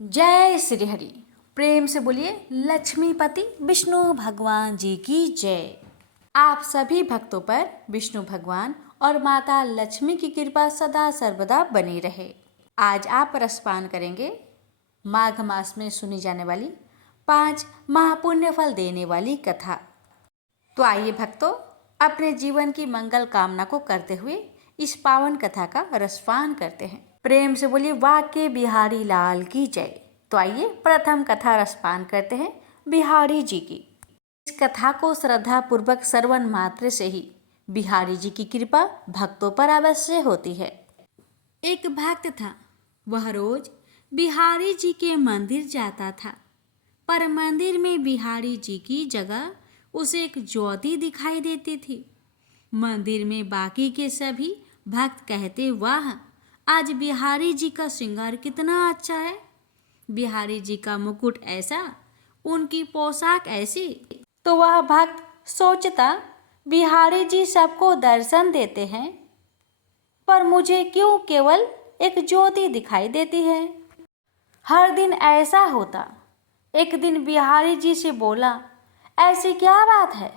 जय श्री हरि। प्रेम से बोलिए लक्ष्मीपति विष्णु भगवान जी की जय। आप सभी भक्तों पर विष्णु भगवान और माता लक्ष्मी की कृपा सदा सर्वदा बनी रहे। आज आप रसपान करेंगे माघ मास में सुनी जाने वाली 5 महापुण्य फल देने वाली कथा। तो आइए भक्तों, अपने जीवन की मंगल कामना को करते हुए इस पावन कथा का रसपान करते हैं। प्रेम से बोलिए वाके बिहारी लाल की जय। तो आइए प्रथम कथा रसपान करते हैं बिहारी जी की। इस कथा को श्रद्धा पूर्वक श्रवण मात्र से ही बिहारी जी की कृपा भक्तों पर अवश्य होती है। एक भक्त था, वह रोज बिहारी जी के मंदिर जाता था, पर मंदिर में बिहारी जी की जगह उसे एक ज्योति दिखाई देती थी। मंदिर में बाकी के सभी भक्त कहते, वाह, आज बिहारी जी का श्रृंगार कितना अच्छा है, बिहारी जी का मुकुट ऐसा, उनकी पोशाक ऐसी। तो वह भक्त सोचता, बिहारी जी सबको दर्शन देते हैं, पर मुझे क्यों केवल एक ज्योति दिखाई देती है। हर दिन ऐसा होता। एक दिन बिहारी जी से बोला, ऐसी क्या बात है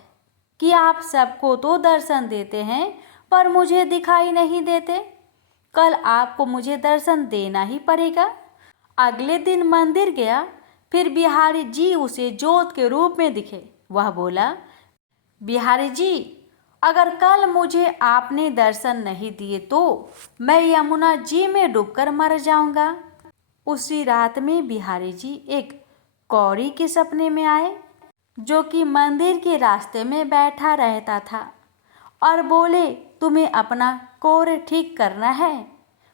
कि आप सबको तो दर्शन देते हैं पर मुझे दिखाई नहीं देते। कल आपको मुझे दर्शन देना ही पड़ेगा। अगले दिन मंदिर गया, फिर बिहारी जी उसे जोत के रूप में दिखे। वह बोला, बिहारी जी, अगर कल मुझे आपने दर्शन नहीं दिए तो मैं यमुना जी में डूबकर मर जाऊंगा। उसी रात में बिहारी जी एक कौड़ी के सपने में आए, जो कि मंदिर के रास्ते में बैठा रहता था, और बोले, तुम्हें अपना कोर ठीक करना है।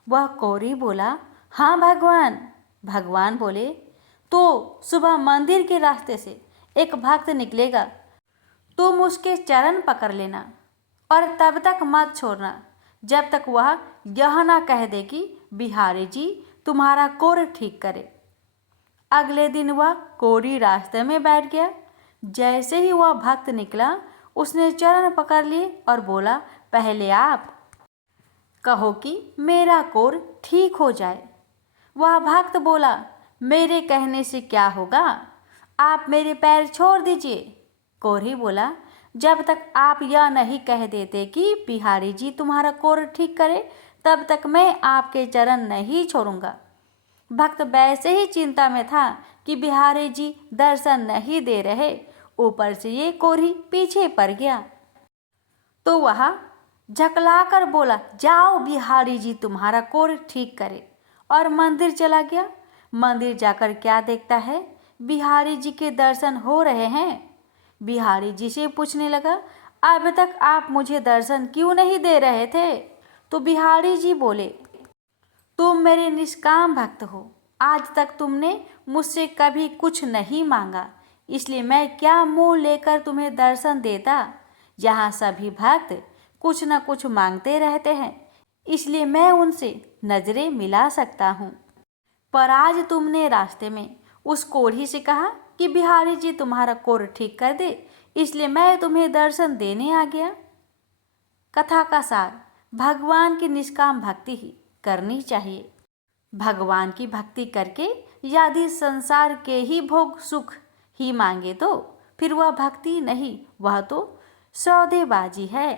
वह कौड़ी बोला, हाँ भगवान। भगवान बोले, तो सुबह मंदिर के रास्ते से एक भक्त निकलेगा, तुम उसके चरण पकड़ लेना और तब तक मत छोड़ना जब तक वह यह ना कह दे कि बिहारी जी तुम्हारा कोर ठीक करे। अगले दिन वह कोरी रास्ते में बैठ गया। जैसे ही वह भक्त निकला, उसने चरण पकड़ लिए और बोला, पहले आप कहो कि मेरा कोर ठीक हो जाए। वह भक्त बोला, मेरे कहने से क्या होगा, आप मेरे पैर छोड़ दीजिए। कोरी बोला, जब तक आप यह नहीं कह देते कि बिहारी जी तुम्हारा कोर ठीक करे, तब तक मैं आपके चरण नहीं छोड़ूंगा। भक्त वैसे ही चिंता में था कि बिहारी जी दर्शन नहीं दे रहे, ऊपर से ये कोरी पीछे पड़ गया। तो वह झकलाकर बोला, जाओ बिहारी जी तुम्हारा कोर ठीक करे, और मंदिर चला गया। मंदिर जाकर क्या देखता है, बिहारी जी के दर्शन हो रहे हैं। बिहारी जी से पूछने लगा, अब तक आप मुझे दर्शन क्यों नहीं दे रहे थे। तो बिहारी जी बोले, तुम मेरे निष्काम भक्त हो, आज तक तुमने मुझसे कभी कुछ नहीं मांगा, इसलिए मैं क्या मुंह लेकर तुम्हें दर्शन देता। यहाँ सभी भक्त कुछ न कुछ मांगते रहते हैं, इसलिए मैं उनसे नजरें मिला सकता हूँ। पर आज तुमने रास्ते में उस कोढ़ी से कहा कि बिहारी जी तुम्हारा कोर ठीक कर दे, इसलिए मैं तुम्हें दर्शन देने आ गया। कथा का सार, भगवान की निष्काम भक्ति ही करनी चाहिए। भगवान की भक्ति करके यदि संसार के ही भोग सुख ही मांगे तो फिर वह भक्ति नहीं, वह तो सौदेबाजी है।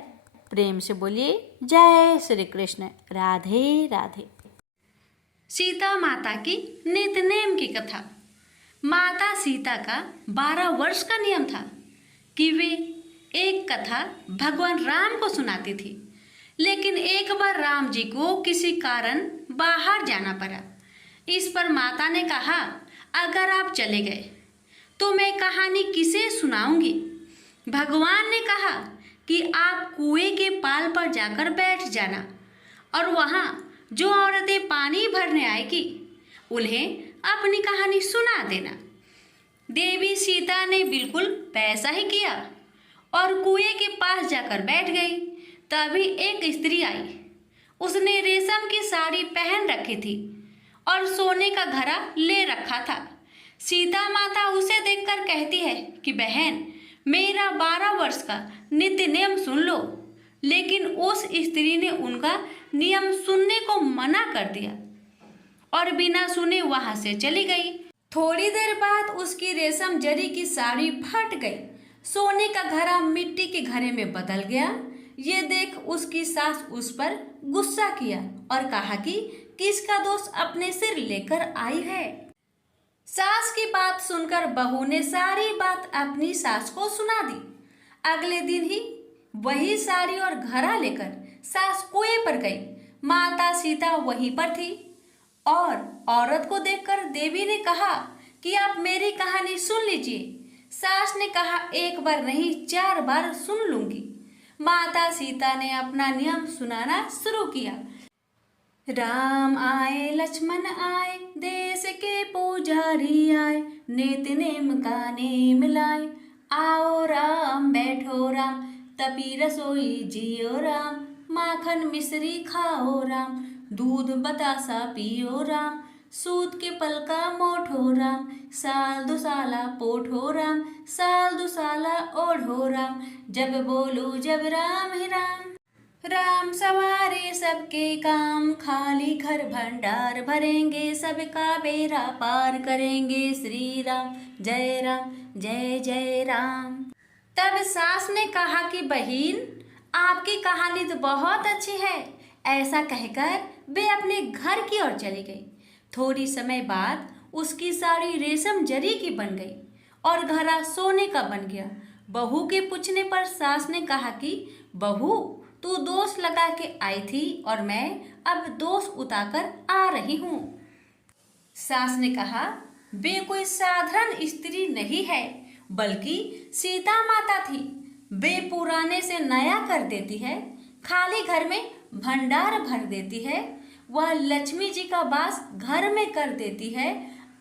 प्रेम से बोलिए जय श्री कृष्ण। राधे राधे। सीता माता की नित्यनेम की कथा। माता सीता का 12 वर्ष का नियम था कि वे एक कथा भगवान राम को सुनाती थी, लेकिन एक बार राम जी को किसी कारण बाहर जाना पड़ा। इस पर माता ने कहा, अगर आप चले गए तो मैं कहानी किसे सुनाऊंगी। भगवान ने कहा कि आप कुएं के पाल पर जाकर बैठ जाना और वहाँ जो औरतें पानी भरने आएगी उन्हें अपनी कहानी सुना देना। देवी सीता ने बिल्कुल वैसा ही किया और कुएं के पास जाकर बैठ गई। तभी एक स्त्री आई। उसने रेशम की साड़ी पहन रखी थी और सोने का घड़ा ले रखा था। सीता माता उसे देखकर कहती है कि बहन, मेरा 12 वर्ष का नित्य नियम सुन लो। लेकिन उस स्त्री ने उनका नियम सुनने को मना कर दिया। और बिना सुने वहां से चली गई। थोड़ी देर बाद उसकी रेशम जरी की साड़ी फट गई। सोने का घड़ा मिट्टी के घड़े में बदल गया। ये देख उसकी सास उस पर गुस्सा किया और कहा कि किसका दोष अपने सिर लेकर आई है। सास की बात सुनकर बहू ने सारी बात अपनी सास को सुना दी। अगले दिन ही वही साड़ी और घड़ा लेकर सास कुएं पर गई। माता सीता वहीं पर थी और औरत को देखकर देवी ने कहा कि आप मेरी कहानी सुन लीजिए। सास ने कहा, एक बार नहीं 4 बार सुन लूंगी। माता सीता ने अपना नियम सुनाना शुरू किया। राम आए लक्ष्मण आए, देश के पुजारी आए, नित्य नेम का नेम लाए। आओ राम बैठो राम, तपी रसोई जियो राम। माखन मिश्री खाओ राम, दूध बतासा पियो राम। सूत के पलका मोठो राम, साल दुसाला पोठो राम। साल दुसाला ओढ़ो राम, जब बोलो जब राम ही राम। राम सवारे सबके काम, खाली घर भंडार भरेंगे। सबका बेड़ा पार करेंगे, श्री राम जय जय राम। तब सास ने कहा कि बहन, आपकी कहानी तो बहुत अच्छी है। ऐसा कहकर वे अपने घर की ओर चली गई। थोड़ी समय बाद उसकी साड़ी रेशम जरी की बन गई और घड़ा सोने का बन गया। बहू के पूछने पर सास ने कहा कि बहू, तू दोष लगा के आई थी और मैं अब दोष उतारकर आ रही हूँ। सास ने कहा, वे कोई साधारण स्त्री नहीं है, बल्कि सीता माता थी। वे पुराने से नया कर देती है, खाली घर में भंडार भर देती है। वह लक्ष्मी जी का वास घर में कर देती है।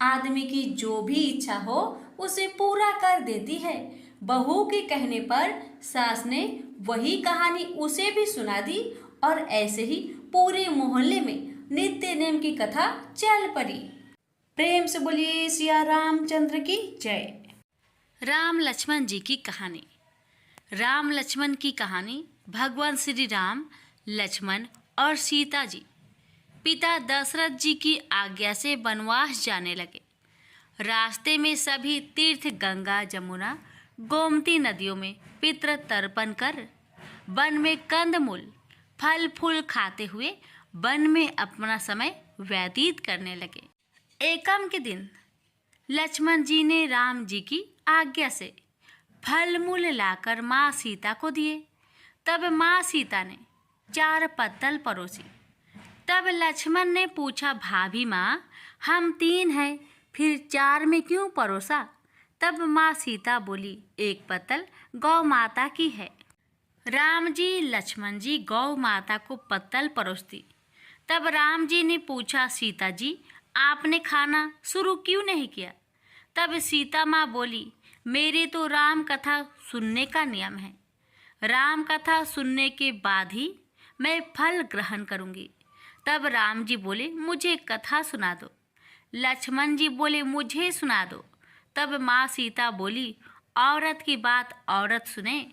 आदमी की जो भी इच्छा हो उसे पूरा कर देती है। बहू के कहने पर सास ने वही कहानी उसे भी सुना दी और ऐसे ही पूरे मोहल्ले में नित्य नेम की कथा चल पड़ी। प्रेम से बोलिए सिया रामचंद्र की जय। राम लक्ष्मण जी की कहानी। राम लक्ष्मण की कहानी भगवान श्री राम, लक्ष्मण और सीता जी पिता दशरथ जी की आज्ञा से वनवास जाने लगे। रास्ते में सभी तीर्थ गंगा, जमुना, गोमती नदियों में पितृ तर्पण कर वन में कंदमूल फल फूल खाते हुए वन में अपना समय व्यतीत करने लगे। एकम के दिन लक्ष्मण जी ने राम जी की आज्ञा से फल मूल लाकर माँ सीता को दिए। तब माँ सीता ने 4 पत्तल परोसी। तब लक्ष्मण ने पूछा, भाभी माँ, हम 3 हैं, फिर 4 में क्यों परोसा? तब माँ सीता बोली, 1 पत्तल गौ माता की है। राम जी, लक्ष्मण जी गौ माता को पत्तल परोसती। तब राम जी ने पूछा, सीता जी, आपने खाना शुरू क्यों नहीं किया? तब सीता माँ बोली, मेरे तो राम कथा सुनने का नियम है। राम कथा सुनने के बाद ही मैं फल ग्रहण करूँगी। तब राम जी बोले, मुझे कथा सुना दो। लक्ष्मण जी बोले, मुझे सुना दो। तब माँ सीता बोली, औरत की बात औरत सुने।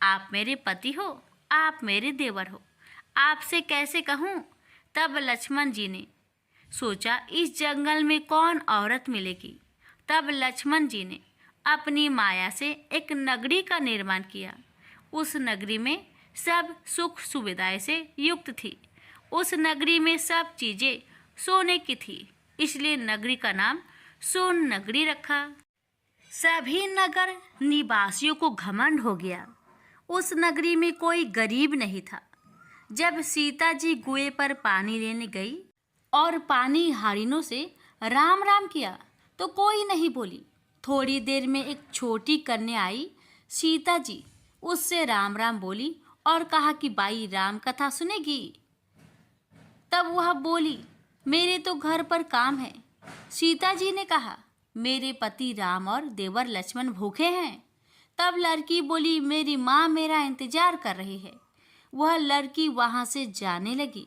आप मेरे पति हो, आप मेरे देवर हो, आपसे कैसे कहूँ? तब लक्ष्मण जी ने सोचा, इस जंगल में कौन औरत मिलेगी। तब लक्ष्मण जी ने अपनी माया से एक नगरी का निर्माण किया। उस नगरी में सब सुख सुविधाएं से युक्त थी। उस नगरी में सब चीज़ें सोने की थी, इसलिए नगरी का नाम सोन नगरी रखा। सभी नगर निवासियों को घमंड हो गया। उस नगरी में कोई गरीब नहीं था। जब सीता जी कुएं पर पानी लेने गई और पानी हारिनों से राम राम किया तो कोई नहीं बोली। थोड़ी देर में एक छोटी कन्या आई। सीता जी उससे राम राम बोली और कहा कि बाई राम कथा सुनेगी। तब वह बोली, मेरे तो घर पर काम है। सीता जी ने कहा, मेरे पति राम और देवर लक्ष्मण भूखे हैं। तब लड़की बोली, मेरी माँ मेरा इंतजार कर रही है। वह लड़की वहाँ से जाने लगी।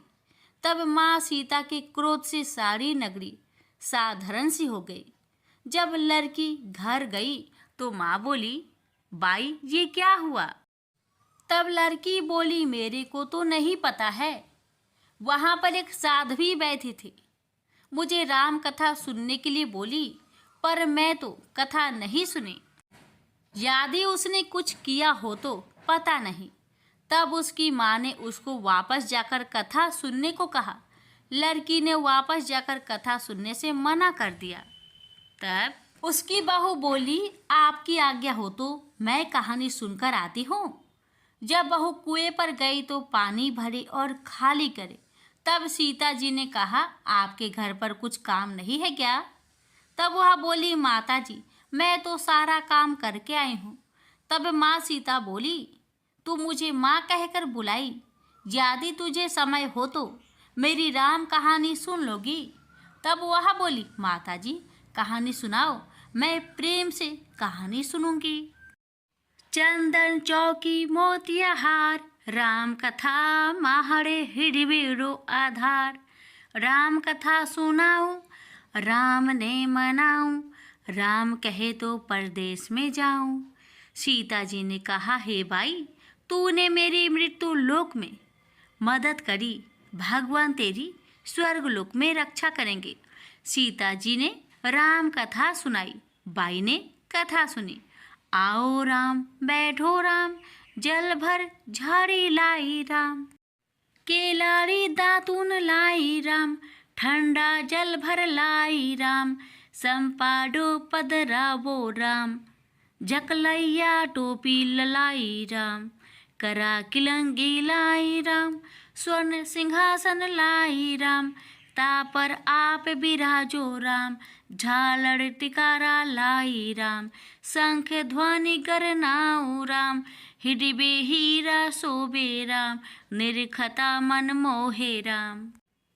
तब माँ सीता के क्रोध से सारी नगरी साधारण सी हो गई। जब लड़की घर गई तो माँ बोली, बाई ये क्या हुआ? तब लड़की बोली, मेरे को तो नहीं पता है। वहाँ पर एक साध्वी बैठी थी, मुझे राम कथा सुनने के लिए बोली, पर मैं तो कथा नहीं सुनी। यदि उसने कुछ किया हो तो पता नहीं। तब उसकी माँ ने उसको वापस जाकर कथा सुनने को कहा। लड़की ने वापस जाकर कथा सुनने से मना कर दिया। तब उसकी बहू बोली, आपकी आज्ञा हो तो मैं कहानी सुनकर आती हूँ। जब बहू कुएं पर गई तो पानी भरे और खाली करे। तब सीता जी ने कहा, आपके घर पर कुछ काम नहीं है क्या? तब वह बोली, माता जी मैं तो सारा काम करके आई हूँ। तब माँ सीता बोली, तू मुझे माँ कहकर बुलाई, यदि तुझे समय हो तो मेरी राम कहानी सुन लोगी? तब वह बोली, माता जी कहानी सुनाओ, मैं प्रेम से कहानी सुनूंगी। चंदन चौकी मोतिया हार, राम कथा माहड़े हिड़बिड़ो आधार। राम कथा सुनाऊं, राम ने मनाऊं, राम कहे तो परदेश में जाऊं। सीता जी ने कहा, हे भाई तूने मेरी मृत्यु लोक में मदद करी, भगवान तेरी स्वर्ग लोक में रक्षा करेंगे। सीता जी ने राम कथा सुनाई। बाई ने कथा सुनी। आओ राम बैठो राम, जल भर झाड़ी लाई राम। केलाड़ी दातून लाई राम, ठंडा जल भर लाई राम। संपाडो पदरावो राम, झकलैया टोपी ललाई राम। करा किलंगी लाई राम, स्वर्ण सिंहासन लाई राम। तापर आप बिराजो राम, झालड़ टिकारा लाई राम। शंख ध्वनि गरनाऊ राम, हिडिबे हीरा शोभे राम। निरखता मन मोहे राम,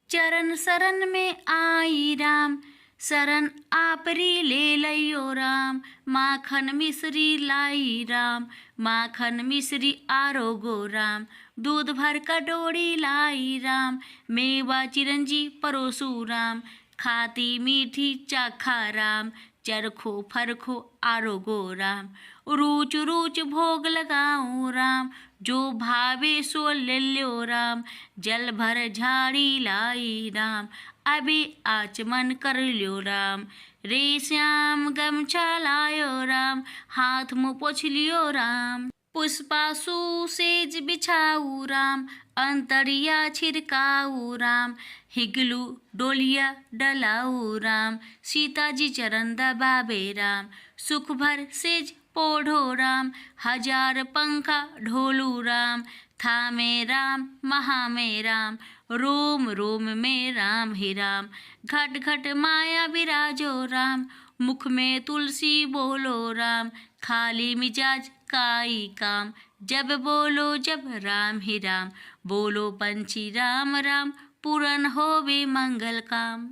चरण शरण में आई राम। शरण आपरी ले लइयो राम, माखन मिश्री लाई राम। माखन मिश्री आरोगो राम, दूध भर कटोरी लाई राम। मेवा चिरंजी परोसू राम, खाती मीठी चाखा राम। चरखो फरखो आरोगो राम, रूच रूच भोग लगाऊं राम। जो भावे सो ले लो राम, जल भर झाड़ी लाई राम। अभी आचमन कर लो राम, रे श्याम गमछा लायो राम। हाथ मुँह पोछ लियो राम, पुष्पासु सेज बिछाऊ राम। अंतरिया छिड़काऊ राम, हिगलू डोलिया डलाऊ राम। सीता जी चरण दबावे राम, सुख भर सेज पोढ़ो राम। हजार पंखा ढोलू राम, थामे राम महा में राम। रोम रोम में राम ही राम, घट घट माया विराजो राम। मुख में तुलसी बोलो राम, खाली मिजाज काई काम। जब बोलो जब राम ही राम, बोलो पंछी राम राम। पूर्ण होवे मंगल काम।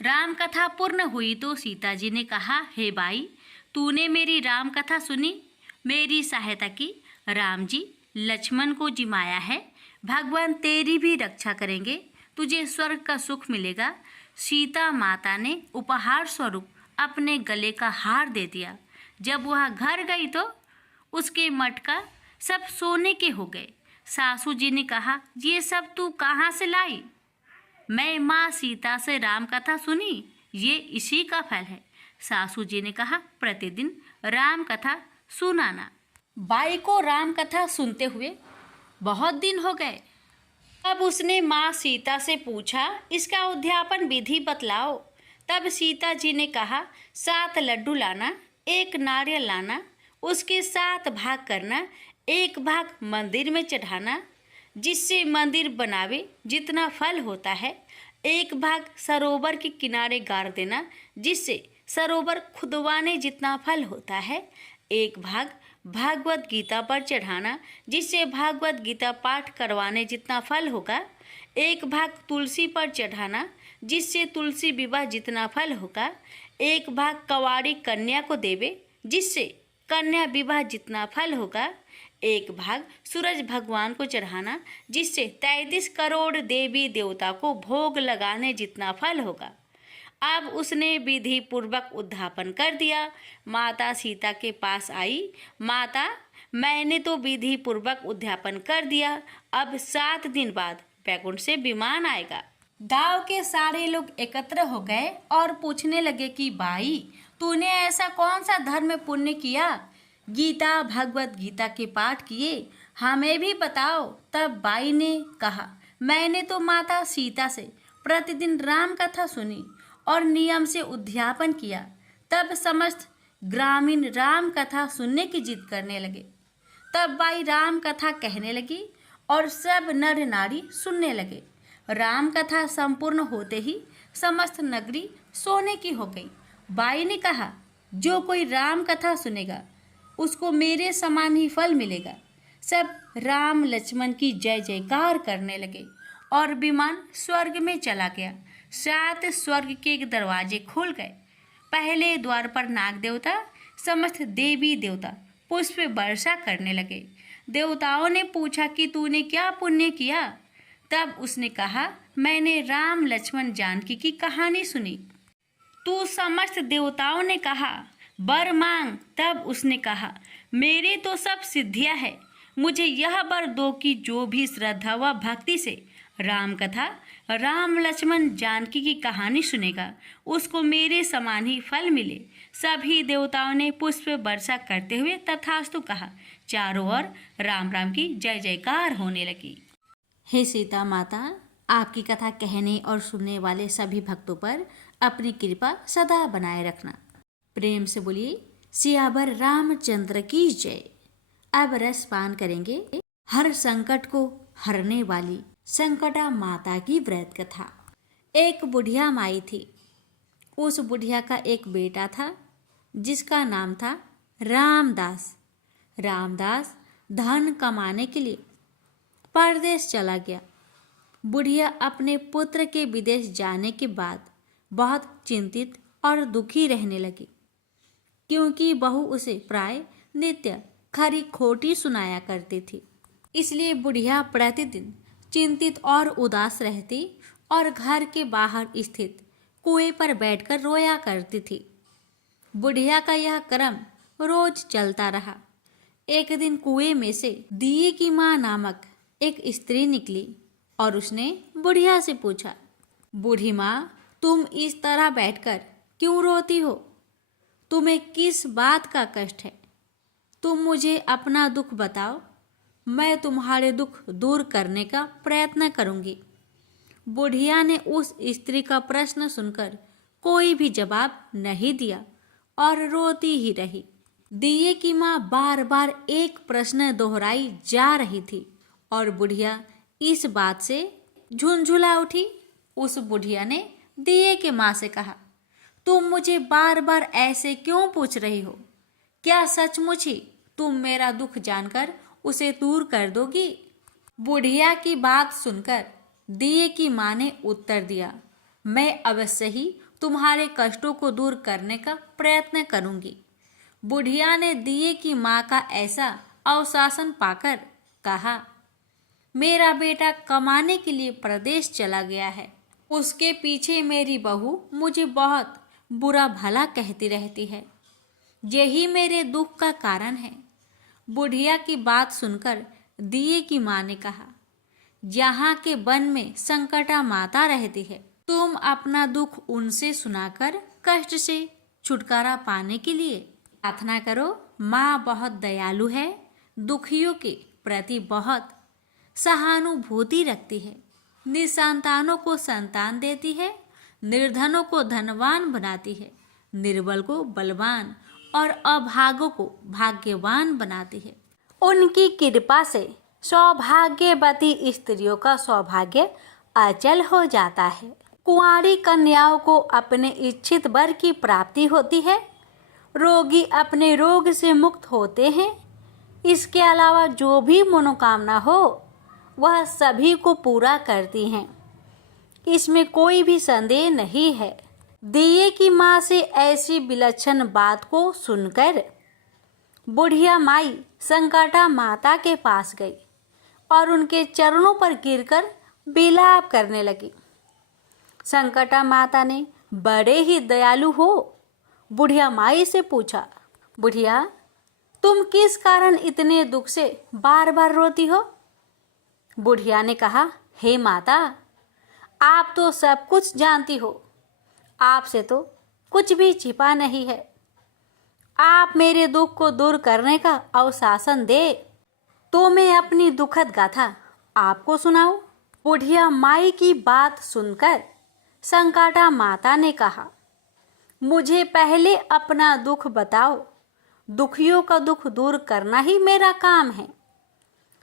राम कथा पूर्ण हुई तो सीता जी ने कहा, हे भाई तूने मेरी राम कथा सुनी, मेरी सहायता की। राम जी लक्ष्मण को जिमाया है, भगवान तेरी भी रक्षा करेंगे, तुझे स्वर्ग का सुख मिलेगा। सीता माता ने उपहार स्वरूप अपने गले का हार दे दिया। जब वह घर गई तो उसके मटका सब सोने के हो गए। सासू जी ने कहा, ये सब तू कहाँ से लाई? मैं माँ सीता से राम कथा सुनी, ये इसी का फल है। सासू जी ने कहा, प्रतिदिन राम कथा सुनाना। बाई को राम कथा सुनते हुए बहुत दिन हो गए। तब उसने माँ सीता से पूछा, इसका उद्यापन विधि बतलाओ। तब सीता जी ने कहा, 7 लड्डू लाना, 1 नारियल लाना, उसके 7 भाग करना। 1 भाग मंदिर में चढ़ाना, जिससे मंदिर बनावे जितना फल होता है। 1 भाग सरोवर के किनारे गाड़ देना, जिससे सरोवर खुदवाने जितना फल होता है। 1 भाग भागवत गीता पर चढ़ाना, जिससे भागवत गीता पाठ करवाने जितना फल होगा। 1 भाग तुलसी पर चढ़ाना, जिससे तुलसी विवाह जितना फल होगा। 1 भाग कवाड़ी कन्या को देवे, जिससे कन्या विवाह जितना फल होगा। 1 भाग सूरज भगवान को चढ़ाना, जिससे 33 करोड़ देवी देवता को भोग लगाने जितना फल होगा। अब उसने विधि पूर्वक उद्यापन कर दिया। माता सीता के पास आई, माता मैंने तो विधि पूर्वक उद्यापन कर दिया, अब 7 दिन बाद बैकुंठ से विमान आएगा। गांव के सारे लोग एकत्र हो गए और पूछने लगे कि भाई, तूने ऐसा कौन सा धर्म पुण्य किया? गीता भगवत गीता के पाठ किए, हमें भी बताओ। तब बाई ने कहा, मैंने तो माता सीता से प्रतिदिन राम कथा सुनी और नियम से उद्यापन किया। तब समस्त ग्रामीण राम कथा सुनने की जिद करने लगे। तब बाई राम कथा कहने लगी और सब नर नारी सुनने लगे। राम कथा संपूर्ण होते ही समस्त नगरी सोने की हो गई। बाई ने कहा, जो कोई राम कथा सुनेगा उसको मेरे समान ही फल मिलेगा। सब राम लक्ष्मण की जय जयकार करने लगे और विमान स्वर्ग में चला गया। 7 स्वर्ग के दरवाजे खुल गए। पहले द्वार पर नाग देवता, समस्त देवी देवता पुष्प वर्षा करने लगे। देवताओं ने पूछा कि तूने क्या पुण्य किया? तब उसने कहा, मैंने राम लक्ष्मण जानकी की कहानी सुनी। तू समस्त देवताओं ने कहा, वर मांग। तब उसने कहा, मेरे तो सब सिद्धियां है, मुझे यह वर दो कि जो भी श्रद्धा व भक्ति से राम कथा, राम लक्ष्मण जानकी की कहानी सुनेगा उसको मेरे समान ही फल मिले। सभी देवताओं ने पुष्प वर्षा करते हुए तथास्तु कहा। चारों ओर राम राम की जय जयकार होने लगी। हे सीता माता, आपकी कथा कहने और सुनने वाले सभी भक्तों पर अपनी कृपा सदा बनाए रखना। प्रेम से बोलिए सियावर रामचंद्र की जय। अब रसपान करेंगे हर संकट को हरने वाली संकटा माता की व्रत कथा। एक बुढ़िया माई थी। उस बुढ़िया का एक बेटा था जिसका नाम था रामदास। रामदास धन कमाने के लिए परदेश चला गया। बुढ़िया अपने पुत्र के विदेश जाने के बाद बहुत चिंतित और दुखी रहने लगी, क्योंकि बहू उसे प्राय नित्य खरी खोटी सुनाया करती थी। इसलिए बुढ़िया प्रतिदिन चिंतित और उदास रहती और घर के बाहर स्थित कुएं पर बैठकर रोया करती थी। बुढ़िया का यह क्रम रोज चलता रहा। एक दिन कुएं में से दिए की माँ नामक एक स्त्री निकली और उसने बुढ़िया से पूछा, बूढ़ी माँ, तुम इस तरह बैठकर क्यों रोती हो? तुम्हें किस बात का कष्ट है? तुम मुझे अपना दुख बताओ, मैं तुम्हारे दुख दूर करने का प्रयत्न करूंगी। बुढ़िया ने उस स्त्री का प्रश्न सुनकर कोई भी जवाब नहीं दिया और रोती ही रही। दिए की माँ बार बार एक प्रश्न दोहराई जा रही थी और बुढ़िया इस बात से झुंझुला उठी। उस बुढ़िया ने दिए के माँ से कहा, तुम मुझे बार बार ऐसे क्यों पूछ रही हो? क्या सचमुच ही तुम मेरा दुख जानकर उसे दूर कर दोगी? बुढ़िया की बात सुनकर दिए की माँ ने उत्तर दिया, मैं अवश्य ही तुम्हारे कष्टों को दूर करने का प्रयत्न करूंगी। बुढ़िया ने दिए की माँ का ऐसा आश्वासन पाकर कहा, मेरा बेटा कमाने के लिए प्रदेश चला गया है। उसके पीछे मेरी बहू मुझे बहुत बुरा भला कहती रहती है। यही मेरे दुख का कारण है। बुढ़िया की बात सुनकर दिए की माँ ने कहा, यहाँ के वन में संकटा माता रहती है। तुम अपना दुख उनसे सुनाकर कष्ट से छुटकारा पाने के लिए प्रार्थना करो। माँ बहुत दयालु है, दुखियों के प्रति बहुत सहानुभूति रखती है, निसंतानों को संतान देती है, निर्धनों को धनवान बनाती है, निर्बल को बलवान और अभागों को भाग्यवान बनाती है। उनकी कृपा से सौभाग्यवती स्त्रियों का सौभाग्य अचल हो जाता है। कुंवारी कन्याओं को अपने इच्छित वर की प्राप्ति होती है। रोगी अपने रोग से मुक्त होते हैं। इसके अलावा जो भी मनोकामना हो वह सभी को पूरा करती हैं। इसमें कोई भी संदेह नहीं है। दिए की माँ से ऐसी विलक्षण बात को सुनकर बुढ़िया माई संकटा माता के पास गई और उनके चरणों पर गिरकर विलाप करने लगी। संकटा माता ने बड़े ही दयालु हो बुढ़िया माई से पूछा, बुढ़िया, तुम किस कारण इतने दुख से बार बार रोती हो? बुढ़िया ने कहा, हे माता, आप तो सब कुछ जानती हो, आपसे तो कुछ भी छिपा नहीं है। आप मेरे दुख को दूर करने का अवशासन दे तो मैं अपनी दुखद गाथा आपको सुनाऊं। बुढ़िया माई की बात सुनकर संकाटा माता ने कहा, मुझे पहले अपना दुख बताओ, दुखियों का दुख दूर करना ही मेरा काम है।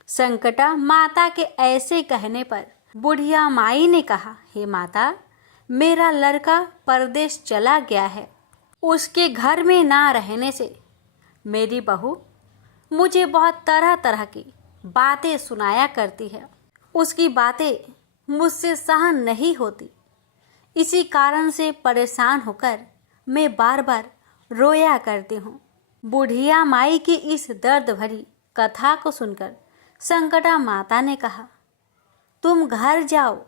संकटा माता के ऐसे कहने पर बुढ़िया माई ने कहा, हे माता, मेरा लड़का परदेश चला गया है। उसके घर में ना रहने से मेरी बहू मुझे बहुत तरह तरह की बातें सुनाया करती है। उसकी बातें मुझसे सहन नहीं होती। इसी कारण से परेशान होकर मैं बार बार रोया करती हूँ। बुढ़िया माई की इस दर्द भरी कथा को सुनकर संकटा माता ने कहा, तुम घर जाओ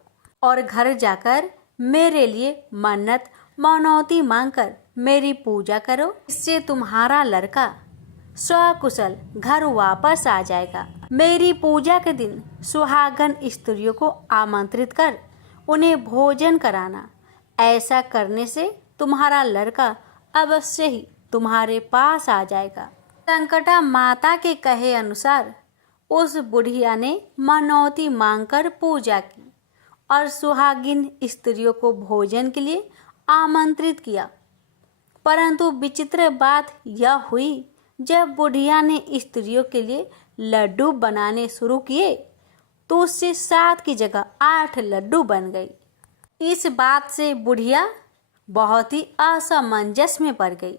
और घर जाकर मेरे लिए मन्नत मनौती मांगकर मेरी पूजा करो। इससे तुम्हारा लड़का सकुशल घर वापस आ जाएगा। मेरी पूजा के दिन सुहागन स्त्रियों को आमंत्रित कर उन्हें भोजन कराना। ऐसा करने से तुम्हारा लड़का अवश्य ही तुम्हारे पास आ जाएगा। संकटा माता के कहे अनुसार उस बुढ़िया ने मनौती मांगकर पूजा की और सुहागिन स्त्रियों को भोजन के लिए आमंत्रित किया। परंतु विचित्र बात यह हुई, जब बुढ़िया ने स्त्रियों के लिए लड्डू बनाने शुरू किए तो उससे 7 की जगह 8 लड्डू बन गई। इस बात से बुढ़िया बहुत ही असमंजस में पड़ गई।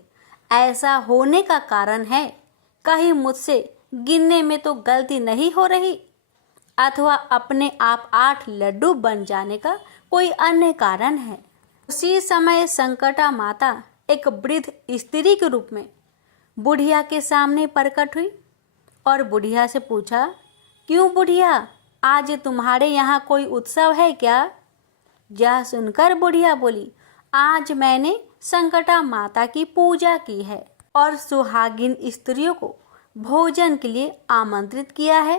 ऐसा होने का कारण है, कहीं मुझसे गिनने में तो गलती नहीं हो रही अथवा अपने आप 8 लड्डू बन जाने का कोई अन्य कारण है। उसी समय संकटा माता एक वृद्ध स्त्री के रूप में बुढ़िया के सामने प्रकट हुई और बुढ़िया से पूछा, क्यों बुढ़िया, आज तुम्हारे यहाँ कोई उत्सव है क्या? यह सुनकर बुढ़िया बोली, आज मैंने संकटा माता की पूजा की है और सुहागिन स्त्रियों को भोजन के लिए आमंत्रित किया है,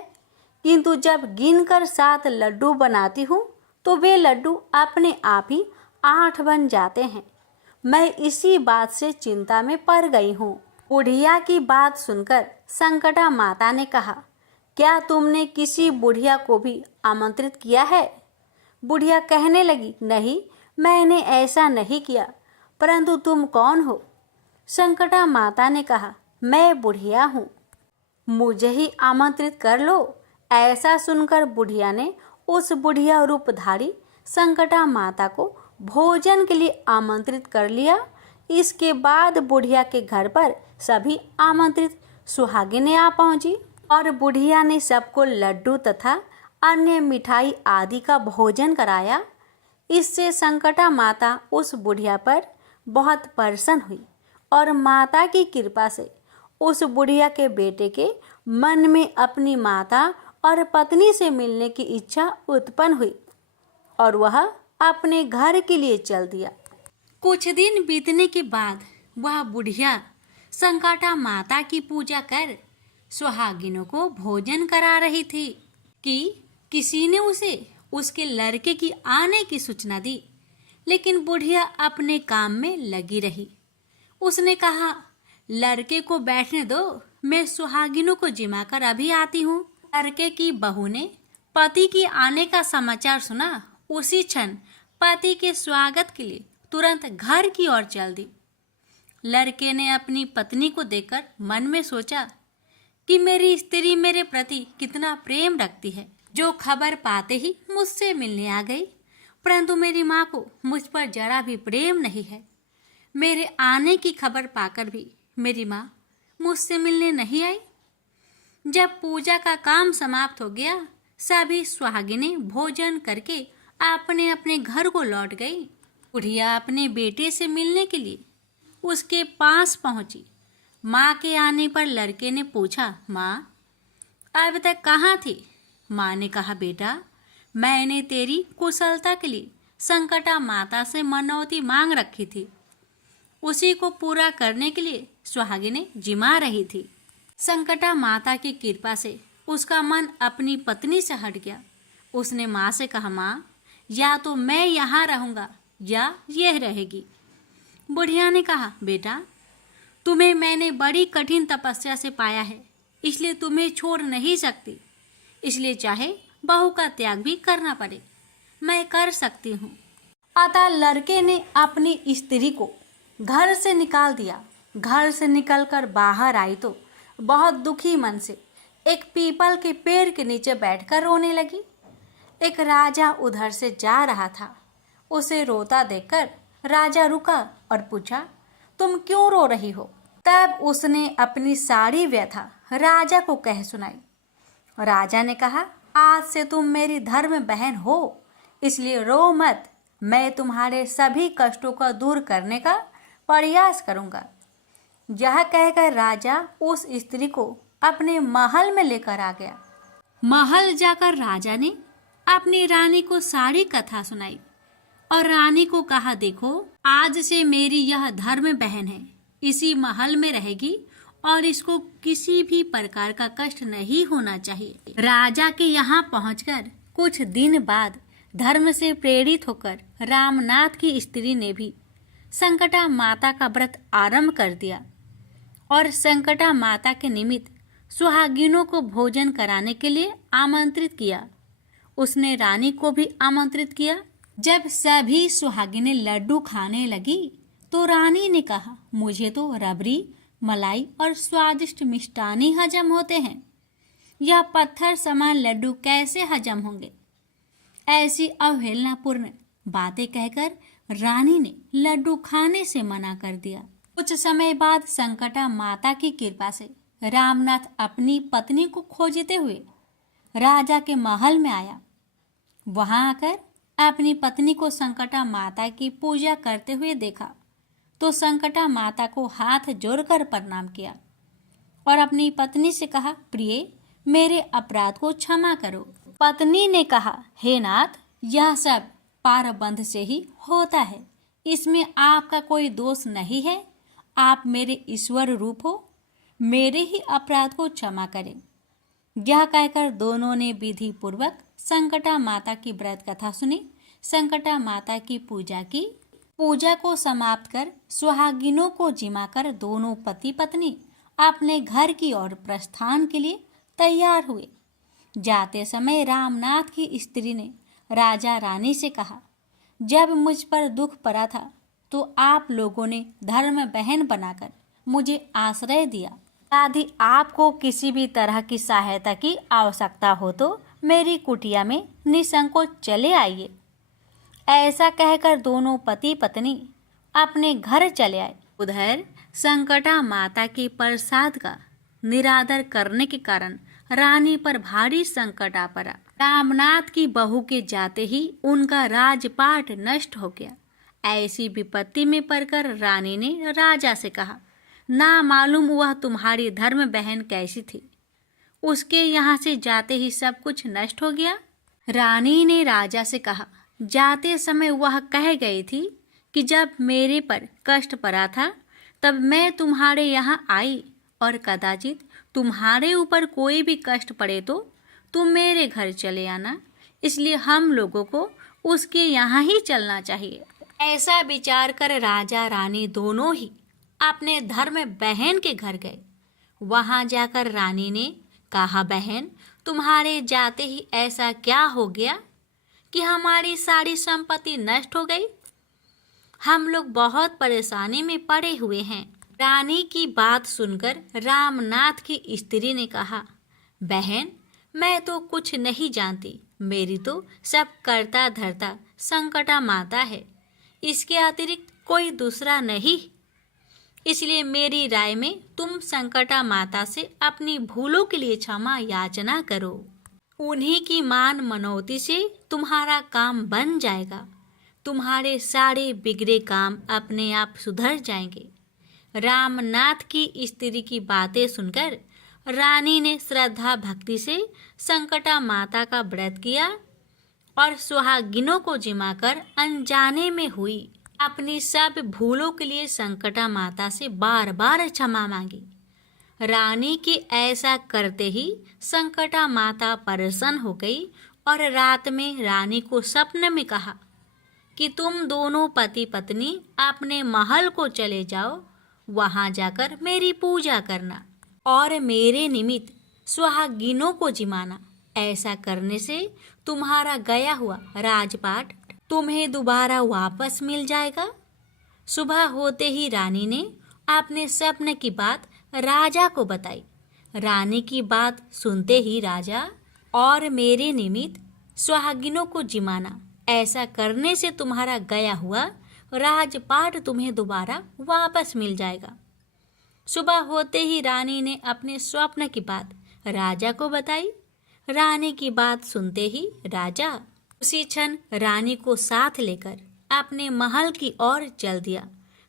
किंतु जब गिनकर 7 लड्डू बनाती हूँ तो वे लड्डू अपने आप ही 8 बन जाते हैं। मैं इसी बात से चिंता में पड़ गई हूँ। बुढ़िया की बात सुनकर संकटा माता ने कहा, क्या तुमने किसी बुढ़िया को भी आमंत्रित किया है? बुढ़िया कहने लगी, नहीं, मैंने ऐसा नहीं किया, परंतु तुम कौन हो? संकटा माता ने कहा, मैं बुढ़िया हूँ, मुझे ही आमंत्रित कर लो। ऐसा सुनकर बुढ़िया ने उस बुढ़िया रूपधारी संकटा माता को भोजन के लिए आमंत्रित कर लिया। इसके बाद बुढ़िया के घर पर सभी आमंत्रित सुहागिनें आ पहुंची और बुढ़िया ने सबको लड्डू तथा अन्य मिठाई आदि का भोजन कराया। इससे संकटा माता उस बुढ़िया पर बहुत प्रसन्न हुई और माता की कृपा से उस बुढ़िया के बेटे के मन में अपनी माता और पत्नी से मिलने की इच्छा उत्पन्न हुई और वह अपने घर के लिए चल दिया। कुछ दिन बीतने के बाद वह बुढ़िया संकटा माता की पूजा कर सुहागिनों को भोजन करा रही थी कि किसी ने उसे उसके लड़के की आने की सूचना दी, लेकिन बुढ़िया अपने काम में लगी रही। उसने कहा, लड़के को बैठने दो, मैं सुहागिनों को जिमा कर अभी आती हूँ। लड़के की बहू ने पति की आने का समाचार सुना। उसी क्षण पति के स्वागत के लिए तुरंत घर की ओर चल दी। लड़के ने अपनी पत्नी को देखकर मन में सोचा कि मेरी स्त्री मेरे प्रति कितना प्रेम रखती है, जो खबर पाते ही मुझसे मिलने आ गई, परंतु मेरी माँ को मुझ पर जरा भी प्रेम नहीं है। मेरे आने की खबर पाकर भी मेरी माँ मुझसे मिलने नहीं आई। जब पूजा का काम समाप्त हो गया, सभी सुहागिनें भोजन करके अपने अपने घर को लौट गई। बुढ़िया अपने बेटे से मिलने के लिए उसके पास पहुंची। माँ के आने पर लड़के ने पूछा, माँ अब तक कहाँ थी? माँ ने कहा, बेटा मैंने तेरी कुशलता के लिए संकटा माता से मनौती मांग रखी थी, उसी को पूरा करने के लिए सुहागिनें जिमा रही थी। संकटा माता की कृपा से उसका मन अपनी पत्नी से हट गया। उसने माँ से कहा, माँ या तो मैं यहाँ रहूँगा या यह रहेगी। बुढ़िया ने कहा, बेटा तुम्हें मैंने बड़ी कठिन तपस्या से पाया है, इसलिए तुम्हें छोड़ नहीं सकती, इसलिए चाहे बहू का त्याग भी करना पड़े मैं कर सकती हूँ। अतः लड़के ने अपनी स्त्री को घर से निकाल दिया। घर से निकलकर बाहर आई तो बहुत दुखी मन से एक पीपल के पेड़ के नीचे बैठकर रोने लगी। एक राजा उधर से जा रहा था। उसे रोता देखकर राजा रुका और पूछा, तुम क्यों रो रही हो? तब उसने अपनी सारी व्यथा राजा को कह सुनाई। राजा ने कहा, आज से तुम मेरी धर्म बहन हो, इसलिए रो मत। मैं तुम्हारे सभी कष्टों को दूर करने का प्रयास करूंगा। यह कहकर राजा उस स्त्री को अपने महल में लेकर आ गया। महल जाकर राजा ने अपनी रानी को सारी कथा सुनाई और रानी को कहा, देखो आज से मेरी यह धर्म बहन है, इसी महल में रहेगी और इसको किसी भी प्रकार का कष्ट नहीं होना चाहिए। राजा के यहाँ पहुंचकर कुछ दिन बाद धर्म से प्रेरित होकर रामनाथ की स्त्री ने भी संकटा माता का व्रत आरंभ कर दिया और संकटा माता के निमित्त सुहागिनों को भोजन कराने के लिए आमंत्रित किया। उसने रानी को भी आमंत्रित किया। जब सभी सुहागिनें लड्डू खाने लगी तो रानी ने कहा, मुझे तो रबड़ी, मलाई और स्वादिष्ट मिष्टान ही हजम होते हैं, यह पत्थर समान लड्डू कैसे हजम होंगे? ऐसी अवहेलनापूर्ण बातें कहकर रानी ने लड्डू खाने से मना कर दिया। कुछ समय बाद संकटा माता की कृपा से रामनाथ अपनी पत्नी को खोजते हुए राजा के महल में आया। वहां आकर अपनी पत्नी को संकटा माता की पूजा करते हुए देखा तो संकटा माता को हाथ जोड़कर प्रणाम किया और अपनी पत्नी से कहा, प्रिय मेरे अपराध को क्षमा करो। पत्नी ने कहा, हे नाथ, यह सब पारबंध से ही होता है, इसमें आपका कोई दोष नहीं है। आप मेरे ईश्वर रूप हो, मेरे ही अपराध को क्षमा करें। यह कहकर दोनों ने विधि पूर्वक संकटा माता की व्रत कथा सुनी, संकटा माता की पूजा की। पूजा को समाप्त कर सुहागिनों को जिमाकर दोनों पति पत्नी अपने घर की ओर प्रस्थान के लिए तैयार हुए। जाते समय रामनाथ की स्त्री ने राजा रानी से कहा, जब मुझ पर दुख पड़ा था तो आप लोगों ने धर्म बहन बनाकर मुझे आश्रय दिया। यदि आपको किसी भी तरह की सहायता की आवश्यकता हो तो मेरी कुटिया में निसंकोच चले आइए। ऐसा कहकर दोनों पति पत्नी अपने घर चले आए। उधर संकटा माता के प्रसाद का निरादर करने के कारण रानी पर भारी संकट आ पड़ा। रामनाथ की बहू के जाते ही उनका राजपाट नष्ट हो गया। ऐसी विपत्ति में पड़कर रानी ने राजा से कहा, ना मालूम वह तुम्हारी धर्म बहन कैसी थी, उसके यहाँ से जाते ही सब कुछ नष्ट हो गया। रानी ने राजा से कहा, जाते समय वह कह गई थी कि जब मेरे पर कष्ट पड़ा था तब मैं तुम्हारे यहाँ आई और कदाचित तुम्हारे ऊपर कोई भी कष्ट पड़े तो तुम मेरे घर चले आना, इसलिए हम लोगों को उसके यहाँ ही चलना चाहिए। ऐसा विचार कर राजा रानी दोनों ही अपने धर्म बहन के घर गए। वहां जाकर रानी ने कहा, बहन तुम्हारे जाते ही ऐसा क्या हो गया कि हमारी सारी संपत्ति नष्ट हो गई? हम लोग बहुत परेशानी में पड़े हुए हैं। रानी की बात सुनकर रामनाथ की स्त्री ने कहा, बहन मैं तो कुछ नहीं जानती, मेरी तो सब करता धरता संकटा माता है, इसके अतिरिक्त कोई दूसरा नहीं। इसलिए मेरी राय में तुम संकटा माता से अपनी भूलों के लिए क्षमा याचना करो। उन्हीं की मान मनौती से तुम्हारा काम बन जाएगा, तुम्हारे सारे बिगड़े काम अपने आप सुधर जाएंगे। रामनाथ की स्त्री की बातें सुनकर रानी ने श्रद्धा भक्ति से संकटा माता का व्रत किया और सुहागिनों को जिमाकर अनजाने में हुई अपनी सब भूलों के लिए संकटा माता से बार बार क्षमा मांगी। रानी के ऐसा करते ही संकटा माता प्रसन्न हो गई और रात में रानी को स्वप्न में कहा कि तुम दोनों पति पत्नी अपने महल को चले जाओ, वहां जाकर मेरी पूजा करना और मेरे निमित्त सुहागिनों को जिमाना। ऐसा करने से तुम्हारा गया हुआ राजपाट तुम्हें दोबारा वापस मिल जाएगा। सुबह होते ही रानी ने अपने सपने की बात राजा को बताई। रानी की बात सुनते ही राजा, और मेरे निमित्त सुहागिनों को जिमाना, ऐसा करने से तुम्हारा गया हुआ राजपाट तुम्हें दोबारा वापस मिल जाएगा। सुबह होते ही रानी ने अपने स्वप्न की बात राजा को बताई। रानी की बात सुनते ही राजा उसी क्षण रानी को साथ लेकर अपने महल की ओर चल दिया।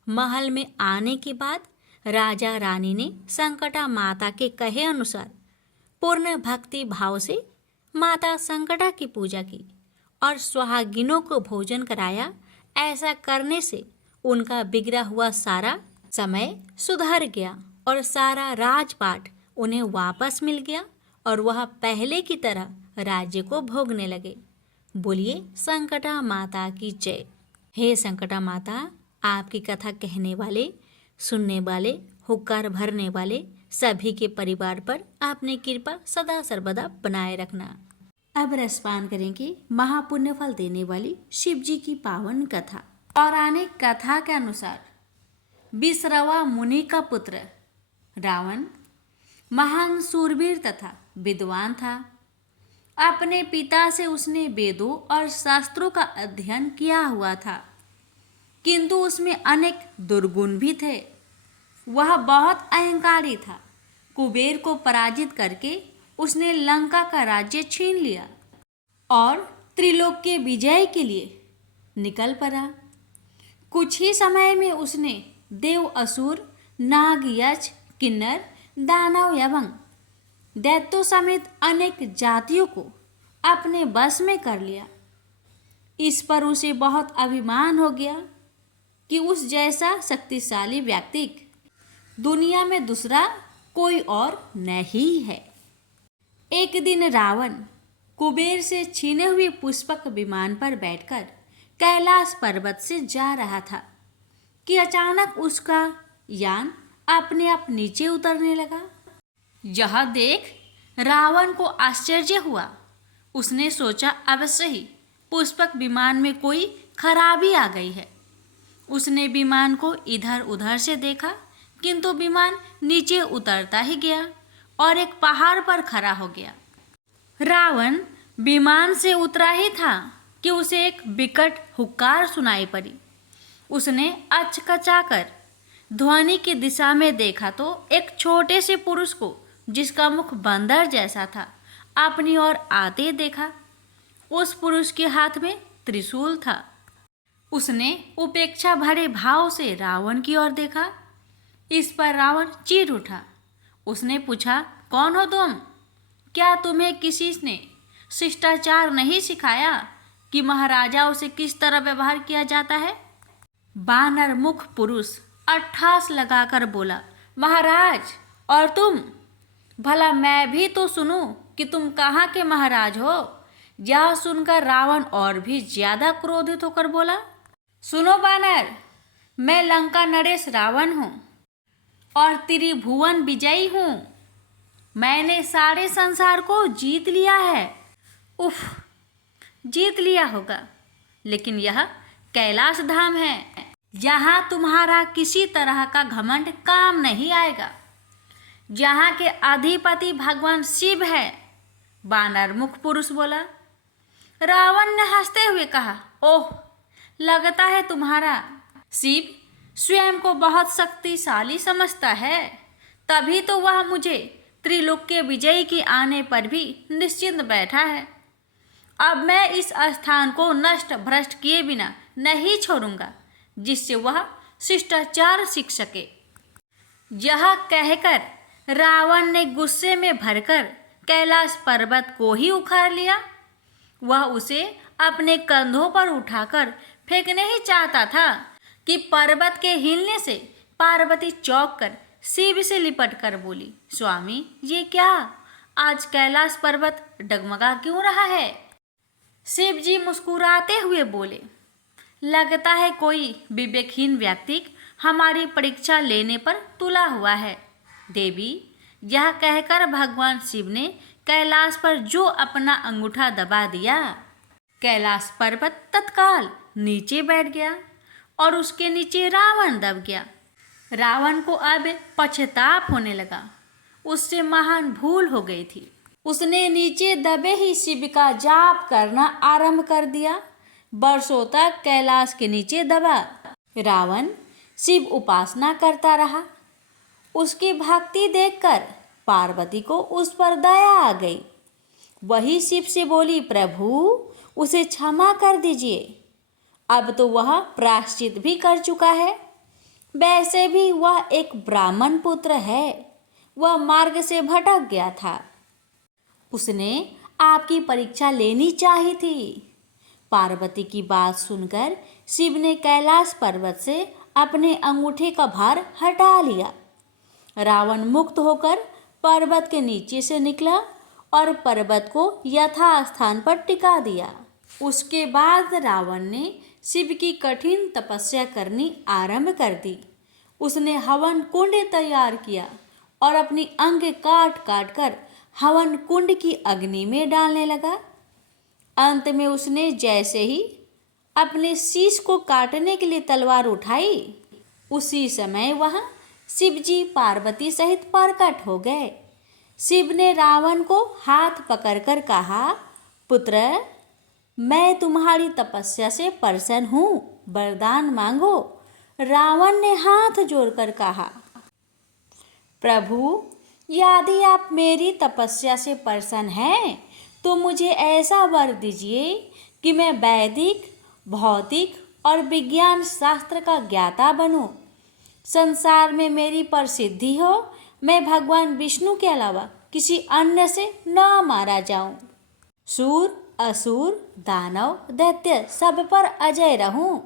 महल में आने के बाद राजा रानी ने संकटा माता के कहे अनुसार पूर्ण भक्ति भाव से माता संकटा की पूजा की और सुहागिनों को भोजन कराया। ऐसा करने से उनका बिगड़ा हुआ सारा समय सुधर गया और सारा राजपाट उन्हें वापस मिल गया और वह पहले की तरह राज्य को भोगने लगे। बोलिए संकटा माता की जय। हे संकटा माता, आपकी कथा कहने वाले, सुनने वाले, हुक्कार भरने वाले सभी के परिवार पर आपने कृपा सदा सर्वदा बनाए रखना। अब रसपान करेंगे महापुण्य फल देने वाली शिव जी की पावन कथा। पौराणिक कथा के अनुसार विश्रवा मुनि का पुत्र रावण महान सूरवीर तथा विद्वान था। अपने पिता से उसने वेदों और शास्त्रों का अध्ययन किया हुआ था, किंतु उसमें अनेक दुर्गुण भी थे। वह बहुत अहंकारी था। कुबेर को पराजित करके उसने लंका का राज्य छीन लिया और त्रिलोक्य विजय के लिए निकल पड़ा। कुछ ही समय में उसने देव, असुर, नाग, यक्ष, किन्नर, दानव एवं दैत्यों समेत अनेक जातियों को अपने वश में कर लिया। इस पर उसे बहुत अभिमान हो गया कि उस जैसा शक्तिशाली व्यक्ति दुनिया में दूसरा कोई और नहीं है। एक दिन रावण कुबेर से छीने हुए पुष्पक विमान पर बैठकर कैलाश पर्वत से जा रहा था कि अचानक उसका यान अपने आप नीचे उतरने लगा। यह देख रावण को आश्चर्य हुआ। उसने सोचा अवश्य ही पुष्पक विमान में कोई खराबी आ गई है। उसने विमान को इधर उधर से देखा, किंतु विमान नीचे उतरता ही गया और एक पहाड़ पर खड़ा हो गया। रावण विमान से उतरा ही था कि उसे एक विकट हुक्कार सुनाई पड़ी। उसने अचकचाकर ध्वनि की दिशा में देखा तो एक छोटे से पुरुष को, जिसका मुख बंदर जैसा था, अपनी ओर आते देखा। उस पुरुष के हाथ में त्रिशूल था। उसने उपेक्षा भरे भाव से रावण की ओर देखा। इस पर रावण चीर उठा। उसने पूछा, कौन हो तुम? क्या तुम्हें किसी ने शिष्टाचार नहीं सिखाया कि महाराजाओं से किस तरह व्यवहार किया जाता है? बानर मुख पुरुष अट्ठास लगाकर बोला, महाराज, और तुम? भला मैं भी तो सुनूं कि तुम कहाँ के महाराज हो। यह सुनकर रावण और भी ज्यादा क्रोधित होकर बोला, सुनो बानर, मैं लंका नरेश रावण हूँ और त्रिभुवन विजयी हूँ। मैंने सारे संसार को जीत लिया है। उफ, जीत लिया होगा, लेकिन यह कैलाश धाम है। यहाँ तुम्हारा किसी तरह का घमंड काम नहीं आएगा। यहाँ के अधिपति भगवान शिव है। बानर मुख पुरुष बोला। रावण ने हंसते हुए कहा, ओह, लगता है तुम्हारा शिव स्वयं को बहुत शक्तिशाली समझता है, तभी तो वह मुझे त्रिलोक्य विजयी के आने पर भी निश्चिंत बैठा है। अब मैं इस स्थान को नष्ट भ्रष्ट किए बिना नहीं छोड़ूंगा, जिससे वह शिष्टाचार सीख सके। यह कहकर रावण ने गुस्से में भरकर कैलाश पर्वत को ही उखाड़ लिया। वह उसे अपने कंधों पर उठाकर फेंकने ही चाहता था कि पर्वत के हिलने से पार्वती चौंक कर शिव से लिपट कर बोली, स्वामी, ये क्या? आज कैलाश पर्वत डगमगा क्यों रहा है? शिव जी मुस्कुराते हुए बोले, लगता है कोई विवेकहीन व्यक्ति हमारी परीक्षा लेने पर तुला हुआ है। देवी, यह कहकर भगवान शिव ने कैलाश पर जो अपना अंगूठा दबा दिया, कैलाश पर्वत तत्काल नीचे बैठ गया और उसके नीचे रावण दब गया। रावण को अब पश्चाताप होने लगा। उससे महान भूल हो गई थी। उसने नीचे दबे ही शिव का जाप करना आरंभ कर दिया। वर्षों तक कैलाश के नीचे दबा रावण शिव उपासना करता रहा। उसकी भक्ति देखकर पार्वती को उस पर दया आ गई। वही शिव से बोली, प्रभु उसे क्षमा कर दीजिए, अब तो वह प्रायश्चित भी कर चुका है। वैसे भी वह एक ब्राह्मण पुत्र है, वह मार्ग से भटक गया था। उसने आपकी परीक्षा लेनी चाहिए थी। पार्वती की बात सुनकर शिव ने कैलाश पर्वत से अपने अंगूठे का भार हटा लिया। रावण मुक्त होकर पर्वत के नीचे से निकला और पर्वत को यथास्थान पर टिका दिया। उसके बाद रावण ने शिव की कठिन तपस्या करनी आरंभ कर दी। उसने हवन कुंड तैयार किया और अपनी अंग काट काट कर हवन कुंड की अग्नि में डालने लगा। अंत में उसने जैसे ही अपने शीश को काटने के लिए तलवार उठाई, उसी समय वहां शिवजी पार्वती सहित प्रकट हो गए। शिव ने रावण को हाथ पकड़कर कहा, पुत्र, मैं तुम्हारी तपस्या से प्रसन्न हूँ, वरदान मांगो। रावण ने हाथ जोड़कर कहा, प्रभु, यदि आप मेरी तपस्या से प्रसन्न हैं तो मुझे ऐसा वर दीजिए कि मैं वैदिक, भौतिक और विज्ञान शास्त्र का ज्ञाता बनूं। संसार में मेरी प्रसिद्धि हो, मैं भगवान विष्णु के अलावा किसी अन्य से न मारा जाऊं। सूर, असुर, दानव, दैत्य सब पर अजय रहूं।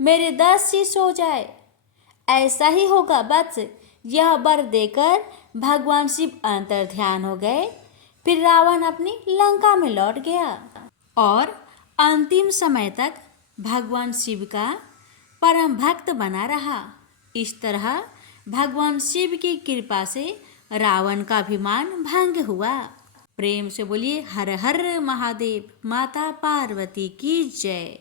मेरे 10 शीश हो जाए। ऐसा ही होगा वत्स। यह वर देकर भगवान शिव अंतर्ध्यान हो गए। फिर रावण अपनी लंका में लौट गया और अंतिम समय तक भगवान शिव का परम भक्त बना रहा। इस तरह भगवान शिव की कृपा से रावण का अभिमान भंग हुआ। प्रेम से बोलिए हर हर महादेव। माता पार्वती की जय।